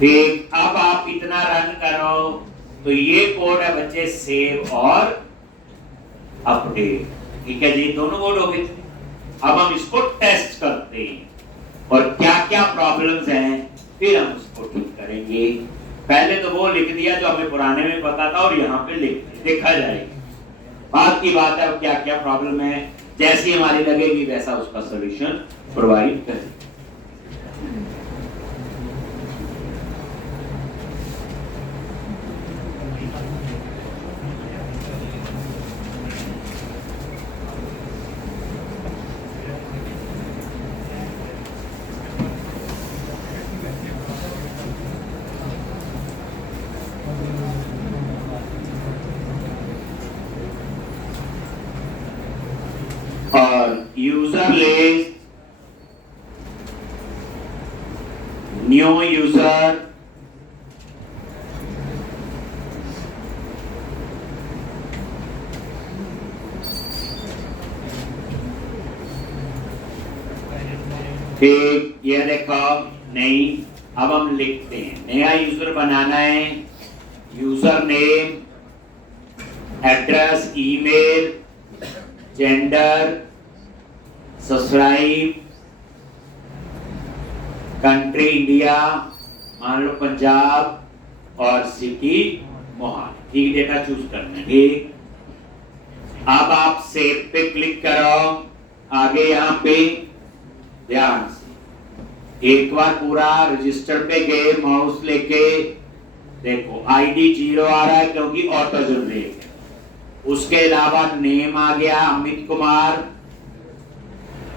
ठीक, अब आप इतना रन करो तो ये कोड है बच्चे सेव और अपडेट। ठीक है जी, दोनों कोड हो गए। अब हम इसको टेस्ट करते हैं और क्या क्या प्रॉब्लम्स हैं फिर हम उसको ठीक करेंगे। पहले तो वो लिख दिया जो हमें पुराने में पता था और यहाँ पे लिख देखा जाएगा। बात की बात है अब क्या क्या प्रॉब्लम है, जैसी हमारी लगेगी वैसा उसका सोल्यूशन प्रोवाइड करें। और यूजर लिस्ट, न्यू यूजर, ठीक, ये देखो नहीं। अब हम लिखते हैं नया यूजर बनाना है, user name, address, email, gender, subscribe, country India, मान लो पंजाब और सिटी मोहाली। ठीक, डेटा चूज करना है। ठीक, अब आप सेव पे क्लिक करो। आगे यहाँ पे ध्यान से एक बार पूरा रजिस्टर पे गए, माउस लेके देखो आईडी 0 आ रहा है क्योंकि ऑटो जनरेट है। उसके अलावा नेम आ गया अमित कुमार,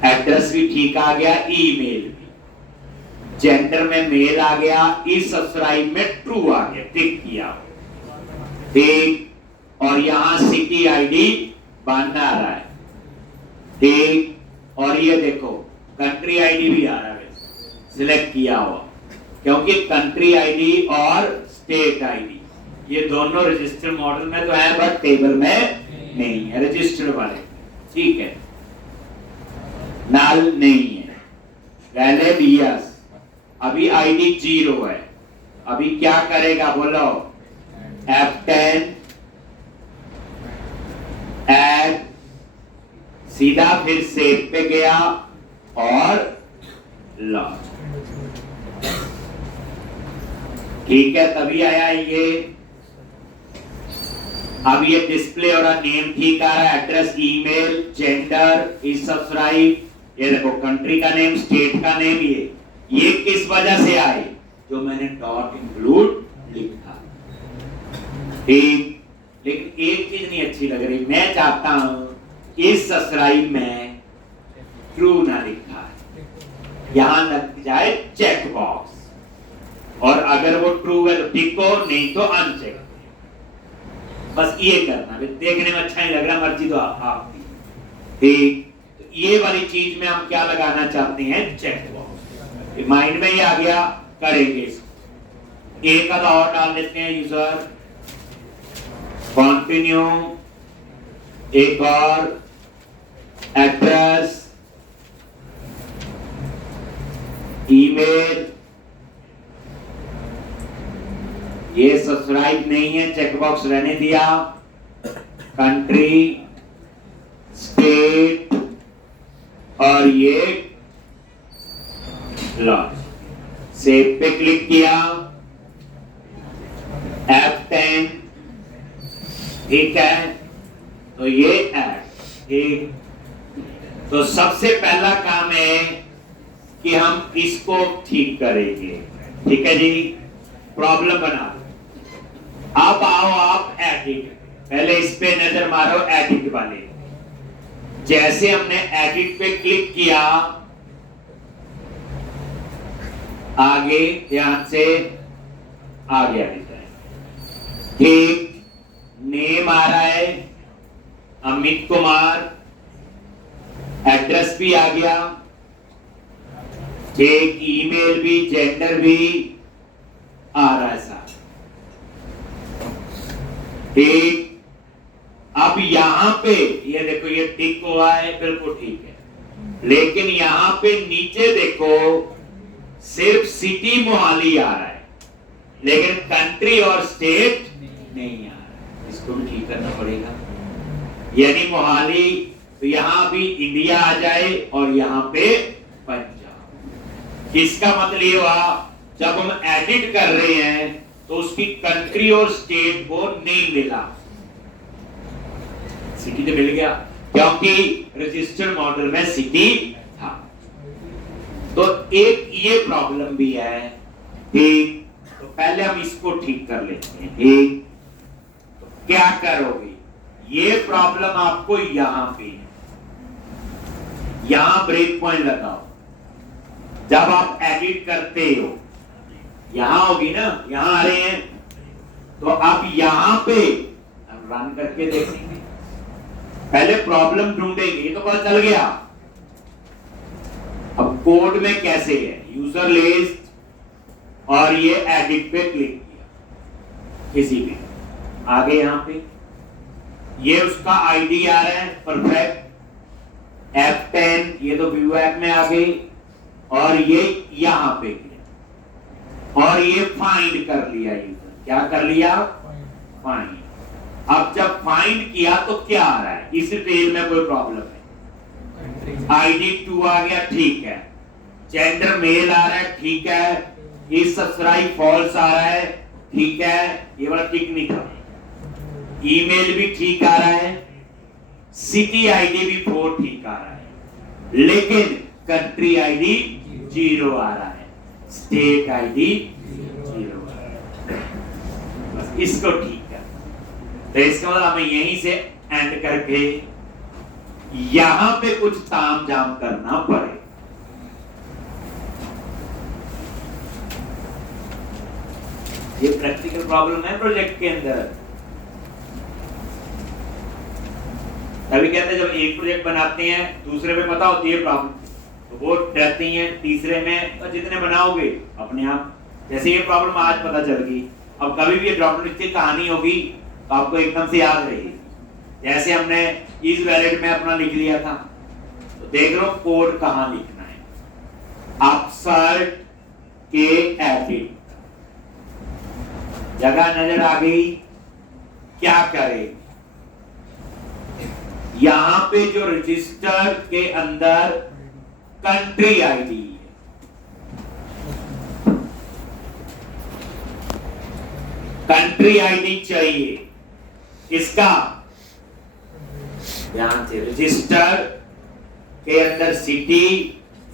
एड्रेस भी ठीक आ गया, ईमेल भी, जेंडर में मेल आ गया, इस सब्सक्राइब में ट्रू आ गया, टिक किया। ठीक, और यहां सिटी आईडी बनना आ रहा है। ठीक, और ये देखो कंट्री आईडी भी आ रहा है सिलेक्ट किया हुआ, क्योंकि कंट्री आईडी और स्टेट आईडी ये दोनों रजिस्टर मॉडल में तो है बट टेबल में नहीं है, रजिस्टर वाले। ठीक है, नल नहीं है, वैलिड यस। अभी आईडी 0 है, अभी क्या करेगा बोलो, F10 ऐड, सीधा फिर सेव पे गया और लॉन्च। ठीक है, तभी आया ये। अब ये डिस्प्ले और नेम ठीक आ रहा है, address, email, gender, is subscribe, ये देखो कंट्री का नेम, स्टेट का नेम, ये किस वजह से आए, जो मैंने डॉट इंक्लूड लिखा। ठीक, लेकिन एक चीज नहीं अच्छी लग रही, मैं चाहता हूं इस सब्सक्राइब में ट्रू ना लिखा है, यहां लग जाए चेक बॉक्स, और अगर वो ट्रू है तो टिक हो, नहीं तो अनचेक। बस ये करना, देखने में अच्छा नहीं लग रहा, मर्जी तो आपकी। ठीक, तो ये वाली चीज में हम क्या लगाना चाहते हैं, चेक बॉक्स। माइंड में ही आ गया, करेंगे इसको। एक आधा और डाल देते हैं, यूजर कंटिन्यू, एक और एड्रेस, ईमेल, ये सब्सक्राइब नहीं है, चेकबॉक्स रहने दिया, कंट्री, स्टेट, और ये लॉन्च। सेव पे क्लिक किया, F10, ठीक है, तो ये ऐड। ठीक, तो सबसे पहला काम है कि हम इसको ठीक करेंगे। ठीक है जी, प्रॉब्लम बना। अब आओ आप एडिट, पहले इस पे नजर मारो, एडिट वाले। जैसे हमने एडिट पे क्लिक किया, आगे ध्यान से आ गया डिजाइन। ठीक, नेम आ रहा है अमित कुमार, एड्रेस भी आ गया, ठीक, ईमेल भी, जेंडर भी आ रहा है साथ। ठीक, अब यहां पे ये देखो, ये टिक हुआ है, बिल्कुल ठीक है, लेकिन यहां पे नीचे देखो सिर्फ सिटी मोहाली आ रहा है, लेकिन कंट्री और स्टेट नहीं आ रहा, इसको भी ठीक करना पड़ेगा। यानी मोहाली तो यहां भी इंडिया आ जाए और यहां पे पंजाब। इसका मतलब ये हुआ जब हम एडिट कर रहे हैं तो उसकी कंट्री और स्टेट को नहीं मिला, सिटी तो मिल गया क्योंकि रजिस्टर्ड मॉडल में सिटी था। तो एक ये प्रॉब्लम भी है, ठीक। तो पहले हम इसको ठीक कर लेते हैं, ठीक। तो क्या करोगे, ये प्रॉब्लम आपको यहां पे, यहां ब्रेक पॉइंट लगाओ। जब आप एडिट करते हो यहां होगी ना, यहां आ रहे हैं, तो आप यहां पे रन करके देखेंगे, पहले प्रॉब्लम ढूंढेंगे, ये तो पता चल गया। अब कोड में कैसे है, यूजर लिस्ट और ये एडिट पे क्लिक किया किसी भी, आगे यहां पे ये उसका आईडी आ रहा है, परफेक्ट। F10 ये तो व्यू ऐप में आ गई, और ये यहां पे और ये फाइंड कर लिया यूजर, क्या कर लिया, फाइंड। अब जब फाइंड किया तो क्या आ रहा है, इस पेज में कोई प्रॉब्लम है, आईडी 2 आ गया, ठीक है। जेंडर मेल आ रहा है, ठीक है। इस सब्सक्राइब फॉल्स आ रहा है, ठीक है, ये वाला ठीक नहीं था। ईमेल भी ठीक आ रहा है, सिटी आईडी भी 4 ठीक आ रहा है, लेकिन कंट्री आईडी 0 आ रहा है, स्टेट आईडी 0 आ रहा है। बस इसको ठीक है। तो इसका मतलब हमें यहीं से एंड करके यहां पे कुछ तामझाम करना पड़े। ये प्रैक्टिकल प्रॉब्लम है प्रोजेक्ट के अंदर। तभी कहते हैं जब एक प्रोजेक्ट बनाते हैं दूसरे में पता होती है प्रॉब्लम तो वो रहती हैं, तीसरे में तो जितने बनाओगे अपने आप, जैसे ये प्रॉब्लम आज पता चल गई, अब कभी भी ये प्रॉब्लम की कहानी होगी तो आपको एकदम से याद रहेगी। जैसे हमने इस वैलिड में अपना लिख लिया था, तो देख लो कोड कहां लिखना है, अपसर्ट के एडिट जगह नजर आ गई, क्या करें, यहां पे जो रजिस्टर के अंदर कंट्री आईडी है, कंट्री आईडी चाहिए किसका, ध्यान से, रजिस्टर के अंदर सिटी,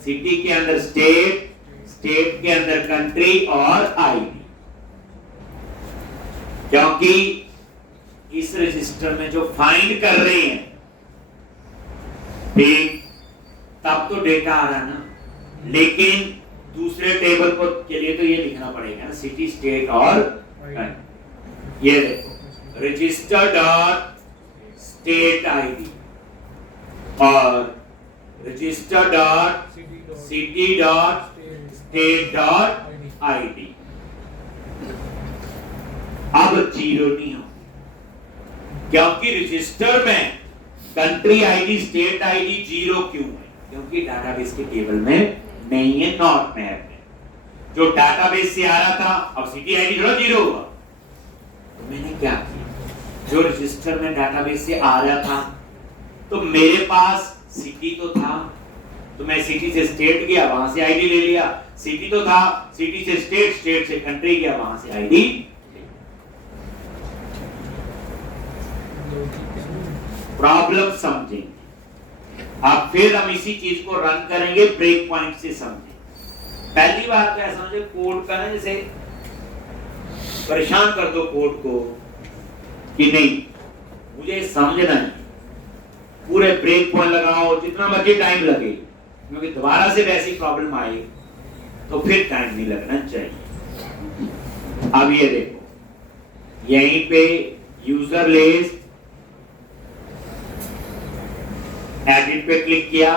सिटी के अंदर स्टेट, स्टेट के अंदर कंट्री और आईडी। क्योंकि इस रजिस्टर में जो फाइंड कर रहे हैं ठीक, तब तो डेटा आ रहा ना, लेकिन दूसरे टेबल को के लिए तो ये लिखना पड़ेगा ना, सिटी स्टेट और कंट्री। ये देखो रजिस्टर डॉट स्टेट आईडी और register dot city dot state dot ID. अब 0 नहीं हो, क्योंकि रजिस्टर में कंट्री आईडी स्टेट आईडी 0 क्यों है, क्योंकि डाटाबेस के टेबल में नहीं है, नॉट मैप है। जो डाटाबेस से आ रहा था, अब सिटी आईडी थोड़ा 0 हुआ, तो मैंने क्या किया, जो रजिस्टर में डाटाबेस से आ रहा था तो मेरे पास सिटी तो था, तो मैं सिटी से स्टेट गया, वहां से आईडी ले लिया, सिटी तो था, सिटी से स्टेट, स्टेट से कंट्री गया, वहां से आईडी। प्रॉब्लम समझेंगे, अब फिर हम इसी चीज को रन करेंगे, ब्रेक पॉइंट से समझें। पहली बात तो ऐसा समझे कोड का ना, जैसे परेशान कर दो कोड को कि नहीं मुझे समझना है, पूरे ब्रेक पॉइंट लगाओ, जितना मर्जी टाइम लगे, क्योंकि दोबारा से वैसी प्रॉब्लम आए तो फिर टाइम नहीं लगना चाहिए। अब ये देखो यहीं पे यूजर लिस्ट, एडिट पे क्लिक किया,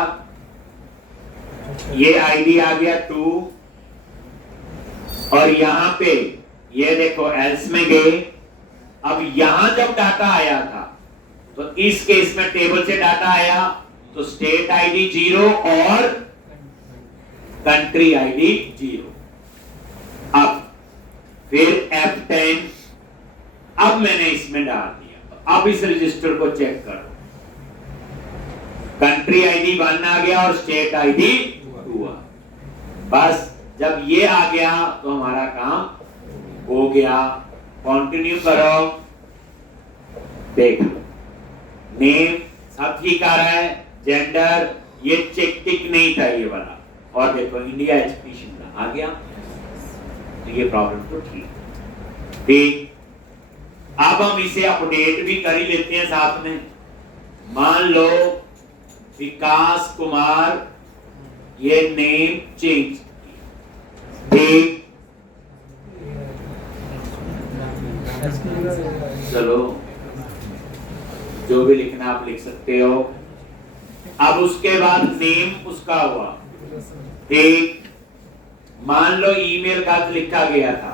ये आईडी आ गया 2, और यहां पे ये देखो एल्स में गए। अब यहां जब डाटा आया था तो इस केस में टेबल से डाटा आया तो स्टेट आईडी 0 और कंट्री आईडी 0। अब फिर F10, अब मैंने इसमें डाल दिया। अब इस रजिस्टर को चेक करो, कंट्री आईडी 1 आ गया और स्टेट आईडी 2 आ। बस जब ये आ गया तो हमारा काम हो गया। कंटिन्यू करो, देखो नेम सब ठीक आ रहा है, जेंडर ये चेक टिक नहीं था ये वाला, और देखो इंडिया HP शिमला आ गया, तो ये प्रॉब्लम तो ठीक। अब हम इसे अपडेट भी कर ही लेते हैं साथ में। मान लो विकास कुमार, ये नेम चेंज, ठीक, चलो जो भी लिखना आप लिख सकते हो। अब उसके बाद नेम उसका हुआ, ठीक। मान लो ईमेल का लिखा गया था,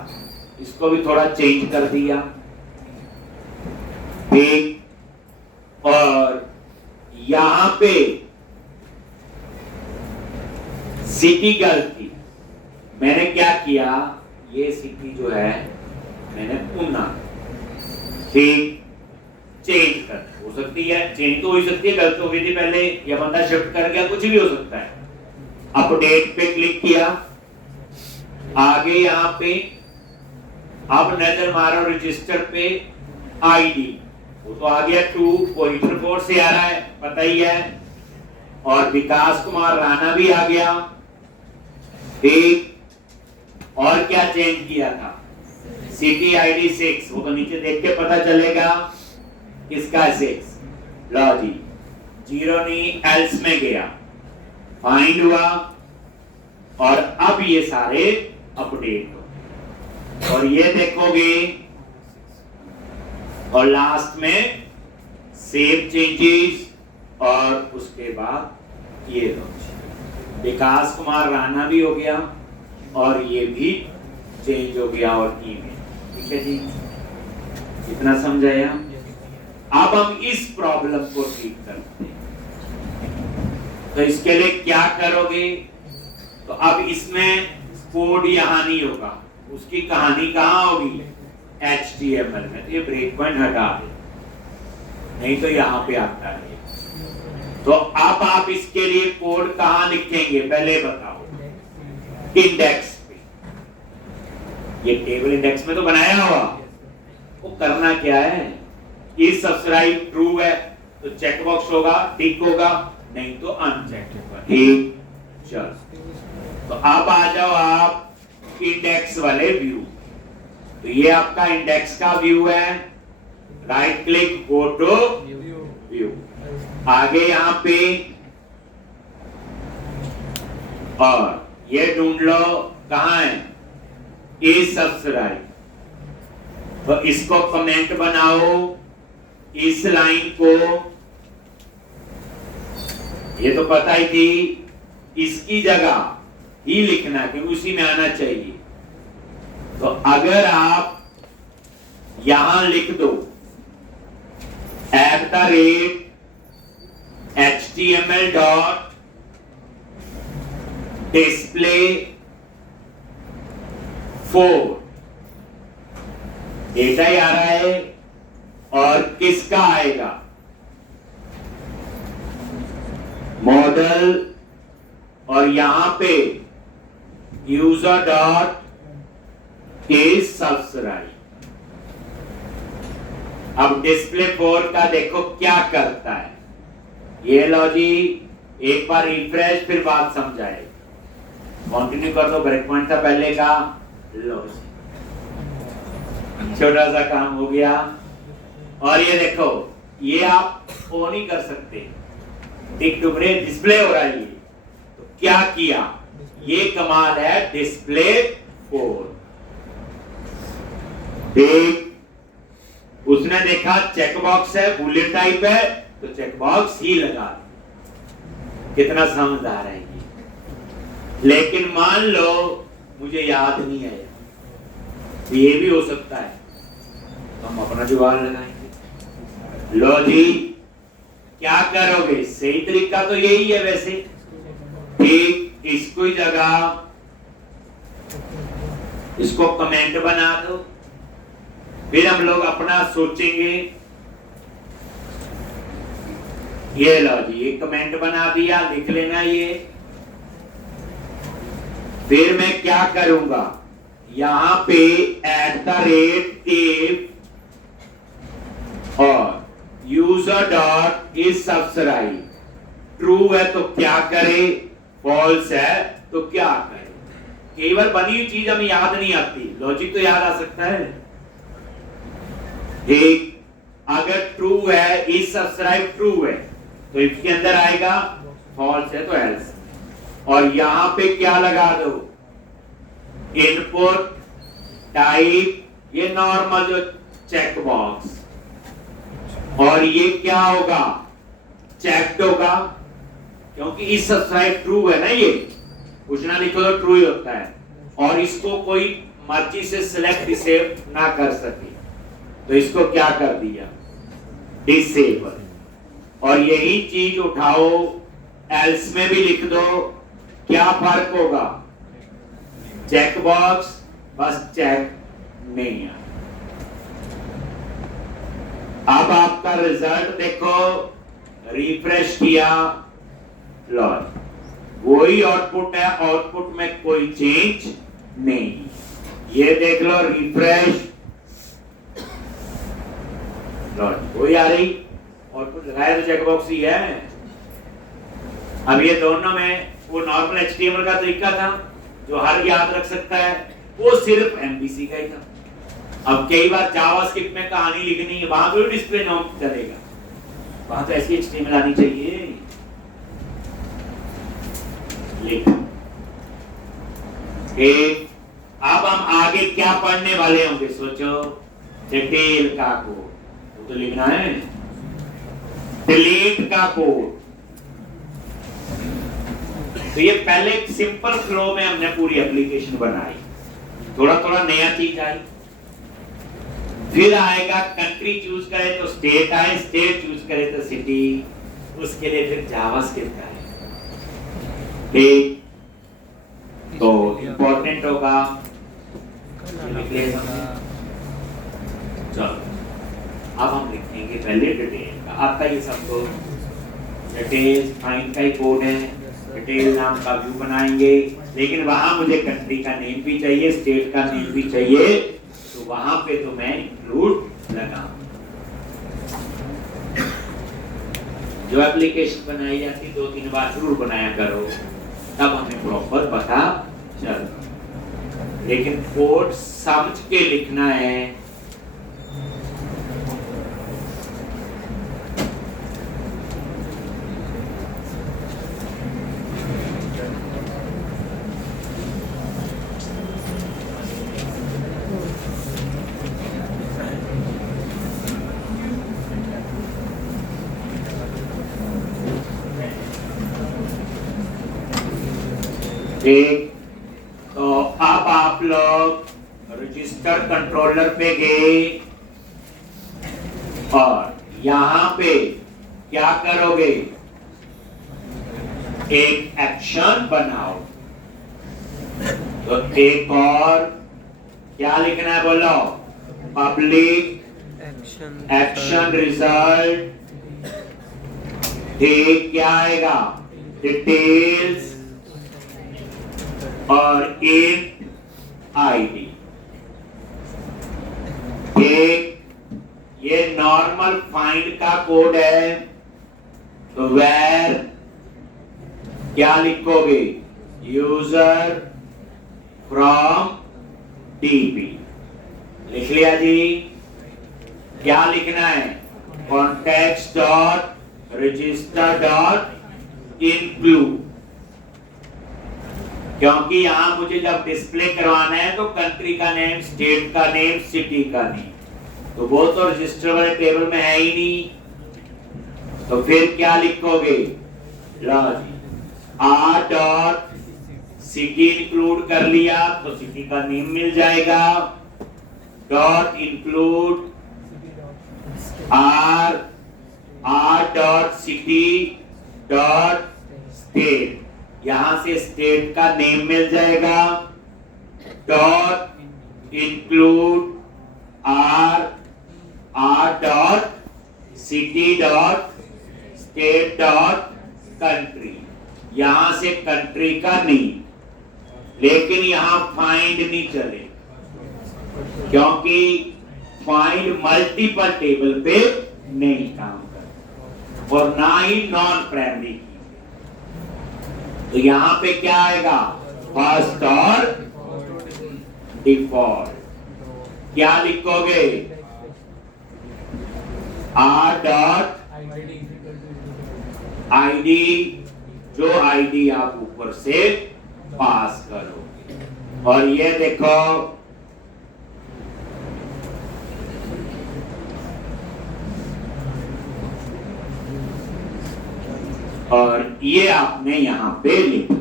इसको भी थोड़ा चेंज कर दिया, ठीक। और यहां पे सिटी गलती, मैंने क्या किया, ये सिटी जो है मैंने पुनः, ठीक, चेंज कर, हो सकती है चेंज तो हो सकती है, गलती हो गई थी पहले या बंदा शिफ्ट कर गया, कुछ भी हो सकता है। अपडेट पे क्लिक किया, आगे यहाँ पे अब नजर मारो रजिस्टर पे, आईडी वो तो आ गया 2, पोजीशन 4 से आ रहा है, पता ही है, और विकास कुमार राणा भी आ गया, ठीक। और क्या चेंज किया था, सिटी आईडी 6, वो तो नीचे देख के पता चलेगा किसका 6, लो जी, 0 नहीं एल्स में गया, फाइंड हुआ, और अब ये सारे अपडेट हो, और ये देखोगे, और लास्ट में सेव चेंजेस, और उसके बाद ये लो, विकास कुमार राणा भी हो गया, और ये भी चेंज हो गया, और ईमेल, ठीक है जी, इतना समझाया। अब हम इस प्रॉब्लम को ठीक करते हैं, तो इसके लिए क्या करोगे, तो अब इसमें कोड यहां नहीं होगा, उसकी कहानी कहां होगी, HTML में, तो ये ब्रेक पॉइंट हटा दे, नहीं तो यहां पे आता है। तो अब आप इसके लिए कोड कहां लिखेंगे, पहले बताओ, इंडेक्स पे, ये टेबल इंडेक्स में तो बनाया हुआ, वो करना क्या है, इस सब्सक्राइब ट्रू है तो चेक बॉक्स होगा, टिक होगा, नहीं तो अनचेक होगा, ठीक। चलो तो अब आ जाओ आप इंडेक्स वाले व्यू, तो ये आपका इंडेक्स का व्यू है, right click, go to view, आगे यहां पे, और ये ढूंढ लो कहां है, इस सब्सक्राइब, तो इसको कमेंट बनाओ, इस लाइन को, ये तो पता ही थी, इसकी जगह ही लिखना कि उसी में आना चाहिए, तो अगर आप यहां लिख दो @HTML डॉट डिस्प्ले 4, डेटा ही आ रहा है, और किसका आएगा, मॉडल, और यहां पे यूजर डॉट इज सब्सक्राइब। अब डिस्प्ले 4 का देखो क्या करता है, ये लो जी, एक बार रिफ्रेश, फिर बात समझाए, कंटिन्यू कर दो, ब्रेक पॉइंट था पहले का, लो छोटा सा काम हो गया, और ये देखो, ये आप ऑन ही कर सकते, टिक टू ब्रेक डिस्प्ले हो रहा है, ये तो क्या किया, ये कमांड है डिस्प्ले 4, ठीक। उसने देखा चेक बॉक्स है, बुलेट टाइप है, तो चेक बॉक्स ही लगा, कितना समझदार है ये। लेकिन मान लो मुझे याद नहीं है, ये भी हो सकता है, तो हम अपना जुगाड़ लगाएंगे। लो जी, क्या करोगे, सही तरीका तो यही है वैसे, ठीक, इसको ही जगह इसको कमेंट बना दो, फिर हम लोग अपना सोचेंगे। ये लो जी, ये कमेंट बना दिया, लिख लेना ये। फिर मैं क्या करूंगा, यहां पे @ और user dot is subscribe true है तो क्या करे, फॉल्स है तो क्या करे। कई बार बनी हुई चीज हमें याद नहीं आती, लॉजिक तो याद आ सकता है। एक अगर ट्रू है, इज सब्सक्राइब ट्रू है तो इसके अंदर आएगा, फॉल्स है तो एल्स। और यहां पे क्या लगा दो, इनपुट टाइप, ये नॉर्मल जो चेक बॉक्स, और ये क्या होगा, चेक्ड होगा, क्योंकि इस सब्सक्राइब ट्रू है ना, ये कुछ ना लिखो तो ट्रू ही होता है। और इसको कोई मर्जी से सिलेक्ट डिसेबल ना कर सके, तो इसको क्या कर दिया, डिसेबल। और यही चीज उठाओ एल्स में भी लिख दो, क्या फर्क होगा, चेक बॉक्स बस चेक नहीं है। अब आपका रिजल्ट देखो, रिफ्रेश किया, लो वही आउटपुट है, आउटपुट में कोई चेंज नहीं। ये देख लो, रिफ्रेश, लो वही आ रही, आउटपुट लगाया तो चेक बॉक्स ही है। अब ये दोनों में वो नॉर्मल HTML का तरीका था जो हर याद रख सकता है, वो सिर्फ MVC का ही था। अब कई बार जावास्क्रिप्ट में कहानी लिखनी है, वहां तो डिस्प्ले नाउ चलेगा, वहां तो ऐसी HTML आनी चाहिए। अब हम आगे क्या पढ़ने वाले होंगे, सोचो। डिटेल का कोड तो लिखना है, डिलीट का कोड। तो ये पहले एक सिंपल फ्लो में हमने पूरी एप्लीकेशन बनाई, थोड़ा थोड़ा नया चीज आई। फिर आएगा कंट्री चूज करे तो स्टेट आए, स्टेट चूज करे तो सिटी, उसके लिए फिर जावास्क्रिप्ट आए। ठीक, तो इंपॉर्टेंट होगा, चलो अब हम लिखेंगे पहले डिटेल का। आपका ये सबको डिटेल फाइंड का ही कोड है, डिटेल नाम का व्यू बनाएंगे, लेकिन वहां मुझे कंट्री का नेम भी चाहिए, स्टेट का नेम भी चाहिए, तो वहां पे तो मैं इंक्लूड लगाऊं। जो एप्लीकेशन बनाई जाती 2-3 बार जरूर बनाया करो, तब हमें प्रॉपर पता चल। लेकिन कोड समझ के लिखना है। ठीक, तो अब आप लोग रजिस्टर कंट्रोलर पे गए और यहां पे क्या करोगे, एक एक्शन बनाओ। तो एक और क्या लिखना है, बोलो, पब्लिक एक्शन रिजल्ट। ठीक, क्या आएगा, डिटेल्स और int ID। एक ये नॉर्मल फाइंड का कोड है, तो where क्या लिखोगे, यूजर फ्रॉम DB। लिख लिया जी। क्या लिखना है, context dot register dot include, क्योंकि यहां मुझे जब डिस्प्ले करवाना है तो कंट्री का नेम, स्टेट का नेम, सिटी का नेम, तो वो तो रजिस्टर वाले टेबल में है ही नहीं। तो फिर क्या लिखोगे, आर डॉट सिटी इंक्लूड कर लिया तो सिटी का नेम मिल जाएगा, dot include R dot city dot state, यहां से स्टेट का नेम मिल जाएगा, dot include r dot city dot state dot country। यहां से कंट्री का नहीं, लेकिन यहां फाइंड नहीं चले, क्योंकि फाइंड मल्टीपल टेबल पे नहीं काम करता और ना ही नॉन प्राइमरी की। तो यहां पे क्या आएगा, फर्स्ट और डिफॉल्ट। क्या लिखोगे, आर डॉट आईडी, जो आईडी आप ऊपर से पास करो। और ये देखो और ये आपने यहां पे लिखा।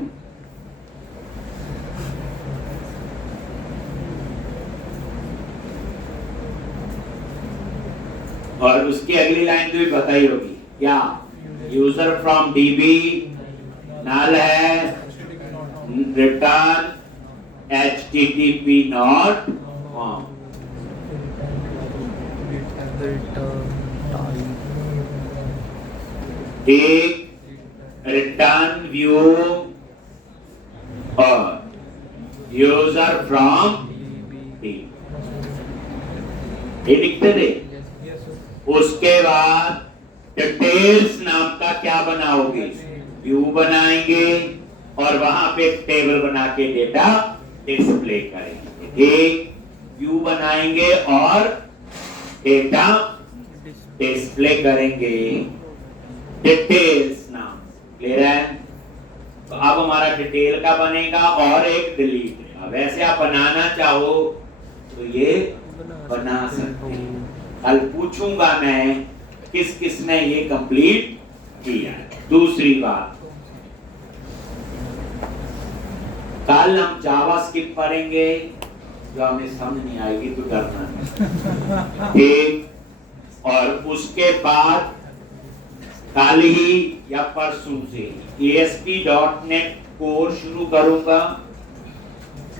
और उसकी अगली लाइन तो भी पता ही होगी, क्या यूजर फ्रॉम डीबी नल है, रिटर्न http नॉट एक रिटर्न व्यू और यूजर फ्रॉम डीबी, ये लिखते थे। उसके बाद डिटेल्स नाम का क्या बनाओगे, व्यू बनाएंगे और वहां पे टेबल बना के डेटा डिस्प्ले करेंगे। एक व्यू बनाएंगे और डेटा डिस्प्ले करेंगे डिटेल्स नाम, क्लियर है। तो अब हमारा डिटेल का बनेगा और एक डिलीट का। वैसे आप बनाना चाहो तो ये बना सकते हैं। कल पूछूंगा मैं किस किस ने ये कंप्लीट किया। दूसरी बात, कल हम जावास्क्रिप्ट पढ़ेंगे, जो हमें समझ नहीं आएगी तो डरना नहीं, ठीक। और उसके बाद कल ही या परसों से ASP.NET कोर्स शुरू करूंगा।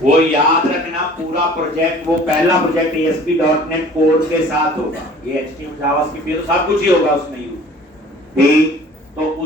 वो याद रखना, पूरा प्रोजेक्ट, वो पहला प्रोजेक्ट ASP.NET कोर्स के साथ होगा। ये HTML जावास्क्रिप्ट तो सब कुछ ही होगा उसमें, ठीक। तो